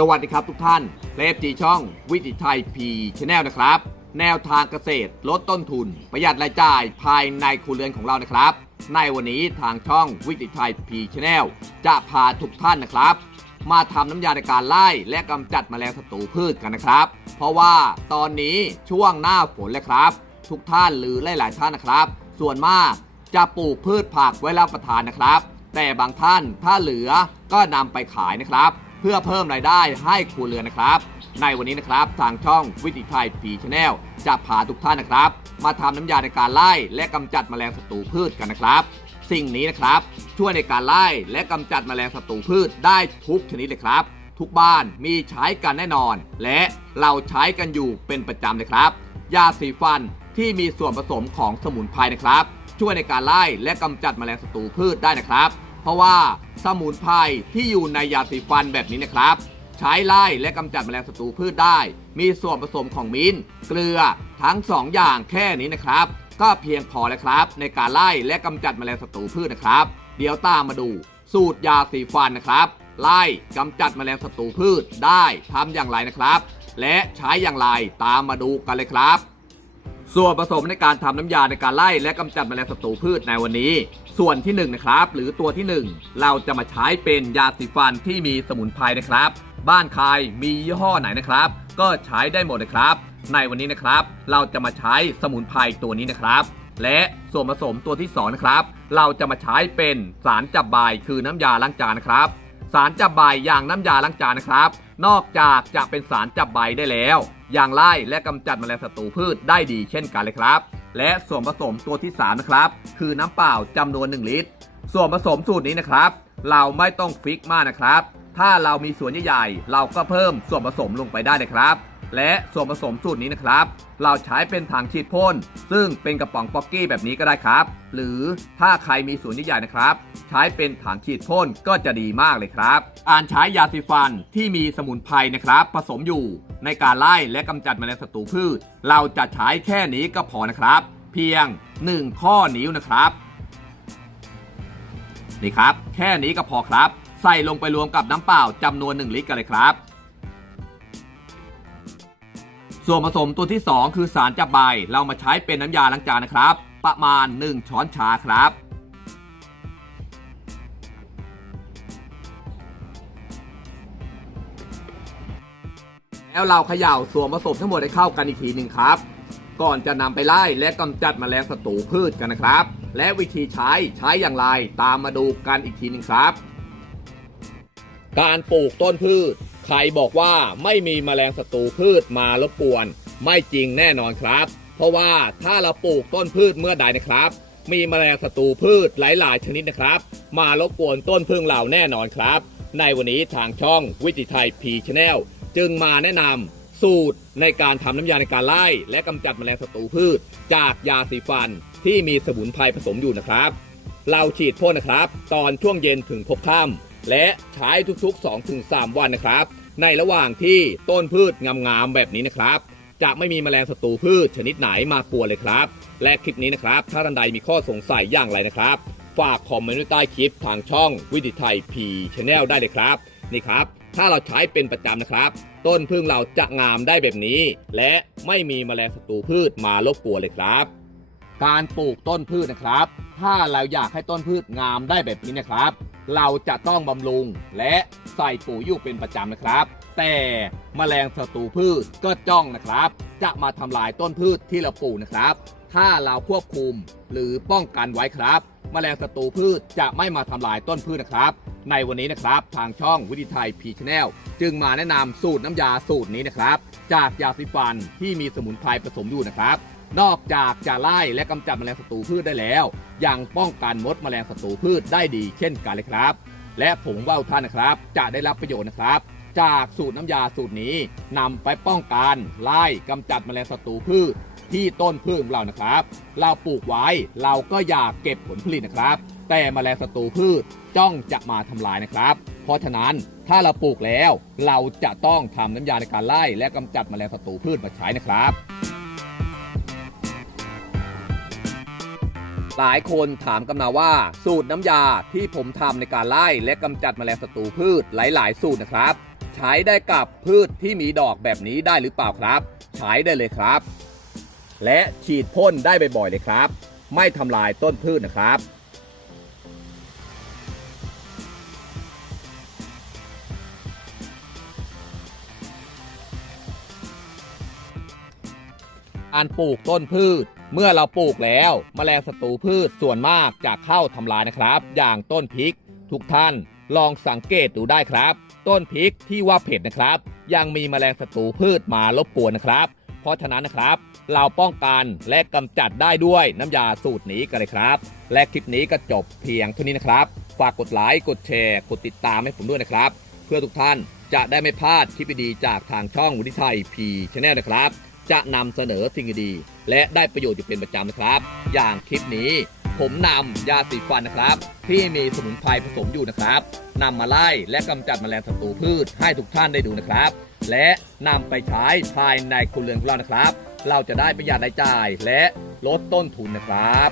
สวัสดีครับทุกท่านเลฟจีช่องวิถีไทยพีชแนลนะครับ แนวทางเกษตรลดต้นทุน ประหยัดรายจ่ายภายในครัวเรือนของเรานะครับ ในวันนี้ทางช่องวิถีไทยพีชแนลจะพาทุกท่านนะครับ มาทำน้ำยาในการไล่และกำจัดแมลงศัตรูพืชกันนะครับ เพราะว่าตอนนี้ช่วงหน้าฝนแล้วครับ ทุกท่านหรือหลาย ๆ ท่านนะครับ ส่วนมากจะปลูกพืชผักไว้รับประทานนะครับ แต่บางท่านถ้าเหลือก็นำไปขายนะครับ เพื่อเพิ่มรายได้ให้ครัวเรือนนะครับ ในวันนี้นะครับทางช่องวิถีไทยพีชแนลจะพาทุกท่านนะครับ มาทำน้ำยาในการไล่และกำจัดแมลงศัตรูพืชกันนะครับ สิ่งนี้นะครับ ช่วยในการไล่และกำจัดแมลงศัตรูพืชได้ทุกชนิดเลยครับ ทุกบ้านมีใช้กันแน่นอน และเราใช้กันอยู่เป็นประจำเลยครับ ยาสีฟันที่มีส่วนผสมของสมุนไพรนะครับ ช่วยในการไล่และกำจัดแมลงศัตรูพืชได้นะครับ เพราะว่าสมุนไพรที่อยู่ในยาสีฟันแบบนี้นะครับ ใช้ไล่และกำจัดแมลงศัตรูพืชได้ มีส่วนผสมของมิ้นท์เกลือทั้ง 2 อย่างแค่นี้นะครับ ก็เพียงพอแล้วครับ ในการไล่และกำจัดแมลงศัตรูพืชนะครับ เดี๋ยวตามมาดู สูตรยาสีฟันนะครับ ไล่กำจัดแมลงศัตรูพืชได้ทำอย่างไรนะครับ และใช้อย่างไรตามมาดูกันเลยครับส่วนผสมในการทำน้ำยาในการไล่และกำจัดแมลงศัตรูพืชในวันนี้ ส่วนที่1นงนะครับหรือตัวที่ 1 เราจะมาใช้เป็นยาสีฟันที่มีสมุนไพรนะครับ บ้านใครมียี่ห้อไหนนะครับ ก็ใช้ได้หมดนะครับ ในวันนี้นะครับ เราจะมาใช้สมุนไพรตัวนี้นะครับ และส่วนผสมตัวที่2นะครับเราจะมาใช้เป็นสารจับใบคือน้ำยาล้างจานนะครับ สารจับใบอย่างน้ำยาล้างจานนะครับ นอกจากจะเป็นสารจับใบได้แล้วยังไล่และกำจัดแมลงศัตรูพืชได้ดีเช่นกันเลยครับและส่วนผสมตัวที่ 3 นะครับ คือน้ำเปล่าจำนวน 1 ลิตร ส่วนผสมสูตรนี้นะครับ เราไม่ต้องฟิกมากนะครับ ถ้าเรามีส่วนใหญ่ๆเราก็เพิ่มส่วนผสมลงไปได้นะครับ และส่วนผสมสูตรนี้นะครับ เราใช้เป็นถังฉีดพ่น ซึ่งเป็นกระป๋องป๊อกกี้แบบนี้ก็ได้ครับ หรือถ้าใครมีส่วนใหญ่ๆนะครับ ใช้เป็นถังฉีดพ่นก็จะดีมากเลยครับการใช้ยาสีฟันที่มีสมุนไพรนะครับ ผสมอยู่ในการไล่และกำจัดแมลงศัตรูพืช เราจะใช้แค่นี้ก็พอนะครับ เพียง 1 ข้อนิ้วนะครับนี่ครับ แค่นี้ก็พอครับ ใส่ลงไปรวมกับน้ำเปล่าจำนวน 1 ลิตรกันเลยครับ ส่วนผสมตัวที่ 2 คือสารจับใบ เรามาใช้เป็นน้ำยาล้างจานนะครับ ประมาณ 1 ช้อนชาครับ แล้วเราเขย่าส่วนผสมทั้งหมดให้เข้ากันอีกทีหนึ่งครับ ก่อนจะนำไปไล่และกำจัดแมลงศัตรูพืชกันนะครับ และวิธีใช้ใช้อย่างไรตามมาดูกันอีกทีหนึ่งครับ การปลูกต้นพืช ใครบอกว่าไม่มีแมลงศัตรูพืชมารบกวน ไม่จริงแน่นอนครับ เพราะว่าถ้าเราปลูกต้นพืชเมื่อใดนะครับ มีแมลงศัตรูพืชหลายๆ ชนิดนะครับ มารบกวนต้นพึ่งเราแน่นอนครับ ในวันนี้ทางช่องวิจิไทยพีชแนลจึงมาแนะนำสูตรในการทำน้ำยาในการไล่ และกำจัดแมลงศัตรูพืช จากยาสีฟันที่มีสมุนไพรผสมอยู่นะครับ เราฉีดพ่นนะครับ ตอนช่วงเย็นถึงพบค่ำ และใช้ทุกๆ 2-3 วันนะครับ ในระหว่างที่ต้นพืชงามๆแบบนี้นะครับจะไม่มีแมลงศัตรูพืชชนิดไหนมากวนเลยครับ และคลิปนี้นะครับ ถ้าท่านใดมีข้อสงสัยอย่างไรนะครับ ฝากคอมเมนต์ไว้ใต้คลิปทางช่องวิดิไทยพีชแนลได้เลยครับ นี่ครับ ถ้าเราใช้เป็นประจำนะครับ ต้นพึ่งเราจะงามได้แบบนี้ และไม่มีแมลงศัตรูพืชมารบกวนเลยครับ การปลูกต้นพืชนะครับ ถ้าเราอยากให้ต้นพืชงามได้แบบนี้นะครับ เราจะต้องบำรุงและใส่ปุ๋ยอยู่เป็นประจำนะครับ แต่แมลงศัตรูพืชก็จ้องนะครับ จะมาทำลายต้นพืชที่เราปลูกนะครับ ถ้าเราควบคุมหรือป้องกันไว้ครับแมลงศัตรูพืชจะไม่มาทำลายต้นพืชนะครับ ในวันนี้นะครับทางช่องวิดิไทยพีชแนลจึงมาแนะนำสูตรน้ำยาสูตรนี้นะครับ จากยาสีฟันที่มีสมุนไพรผสมอยู่นะครับ นอกจากจะไล่และกำจัดแมลงศัตรูพืชได้แล้ว ยังป้องกันมดแมลงศัตรูพืชได้ดีเช่นกันเลยครับ และผมว่าท่านนะครับ จะได้รับประโยชน์นะครับ จากสูตรน้ำยาสูตรนี้นำไปป้องกันไล่กำจัดแมลงศัตรูพืชที่ต้นพืชของเรานะครับ เราปลูกไว้เราก็อยากเก็บผลผลิตนะครับ แต่แมลงศัตรูพืชจ้องจะมาทำลายนะครับ เพราะฉะนั้นถ้าเราปลูกแล้ว เราจะต้องทำน้ำยาในการไล่และกำจัดแมลงศัตรูพืชมาใช้นะครับ หลายคนถามกันมาว่า สูตรน้ำยาที่ผมทำในการไล่และกำจัดแมลงศัตรูพืชหลาย ๆ สูตรนะครับ ใช้ได้กับพืชที่มีดอกแบบนี้ได้หรือเปล่าครับ ใช้ได้เลยครับ และฉีดพ่นได้บ่อยๆเลยครับ ไม่ทำลายต้นพืชนะครับการปลูกต้นพืช เมื่อเราปลูกแล้วแมลงศัตรูพืชส่วนมากจะเข้าทำลายนะครับ อย่างต้นพริก ทุกท่านลองสังเกตดูได้ครับ ต้นพริกที่ว่าเผ็ดนะครับ ยังมีแมลงศัตรูพืชมารบกวนนะครับ เพราะฉะนั้นนะครับ เราป้องกันและกำจัดได้ด้วยน้ำยาสูตรนี้กันเลยครับ และคลิปนี้ก็จบเพียงเท่านี้นะครับ ฝากกดไลค์กดแชร์ กดติดตามให้ผมด้วยนะครับ เพื่อทุกท่านจะได้ไม่พลาดคลิปดีๆจากทางช่องวุฒิชัยพีชแนลนะครับ จะนำเสนอสิ่งดีๆและได้ประโยชน์อยู่เป็นประจำนะครับ อย่างคลิปนี้ ผมนำยาสีฟันนะครับ ที่มีสมุนไพรผสมอยู่นะครับนำมาไล่และกำจัดแมลงศัตรูพืชให้ทุกท่านได้ดูนะครับ และนำไปใช้ภายในครัวเรือนของเรานะครับ เราจะได้ประหยัดรายจ่ายและลดต้นทุนนะครับ